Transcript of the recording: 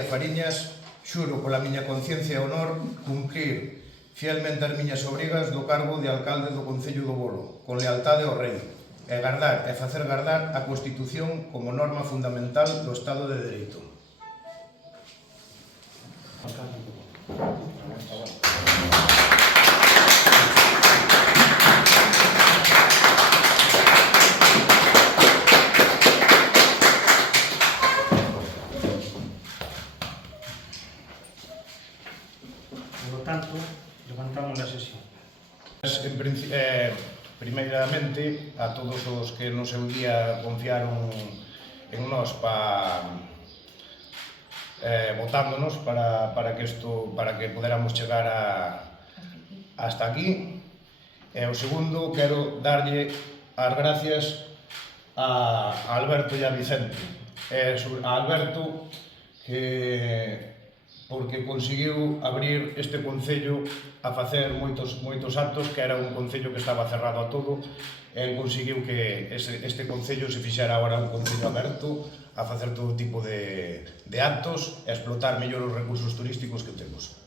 García Fariñas, xuro pola miña conciencia e honor cumprir fielmente as miñas obrigas do cargo de alcalde do Concello do Bolo, con lealtade ao Rei, e gardar e facer gardar a Constitución como norma fundamental do Estado de Dereito. Por lo tanto, levantamos a sesión. Primeiramente, a todos os que no seu día confiaron en nós votándonos para que poderamos chegar hasta aquí. E o segundo, quero darlle as gracias a Alberto e a Vicente. A Alberto, porque conseguiu abrir este concello a facer moitos actos, que era un concello que estaba cerrado a todo, e conseguiu que este concello se fixera agora un concello aberto a facer todo tipo de actos e a explotar mellor os recursos turísticos que temos.